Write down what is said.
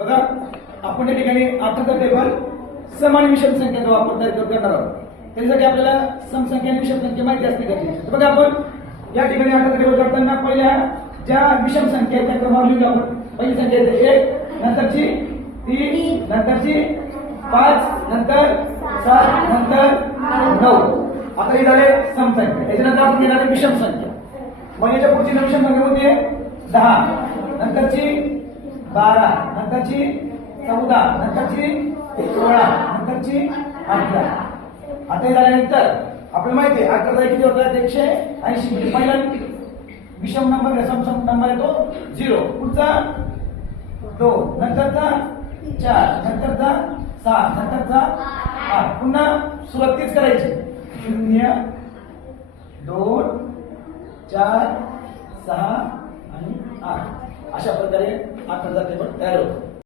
बघा आपण या ठिकाणी आठवता टेबल सम आणि विषम संख्येचा वापर तयार करणार आहोत. त्यासाठी आपल्याला सम संख्या आणि विषम संख्या माहिती असणे गरजेचे आहे. बघा आपण या ठिकाणी आठवता टेबल करताना पहिल्या ज्या विषम संख्या त्या क्रमावर लिहून आपण. पहिली संख्या आहे 1, नंतरची 3, नंतरची 5, नंतर 7, नंतर 9. आता हे झाले सम संख्या. याच्यानंतर आपण घेणार आहे विषम संख्या. मग याच्या पुढची विषम संख्या होती 10, नंतरची 12, नंतरची 14, नंतरची 16, नंतरची 18. आता हे झाल्यानंतर आपल्याला माहिती आहे 18 किती होतात 180. पहिला विषम नंबर सम नंबर आहे तो 0. पुढचा 2, नंतरचा 4, नंतरचा 6, नंतरचा 8. पुन्हा सुरुवात तीच करायची 0, 2, 4, 6 आणि 8. अशा प्रकारे 8 टेबल तयार होतो.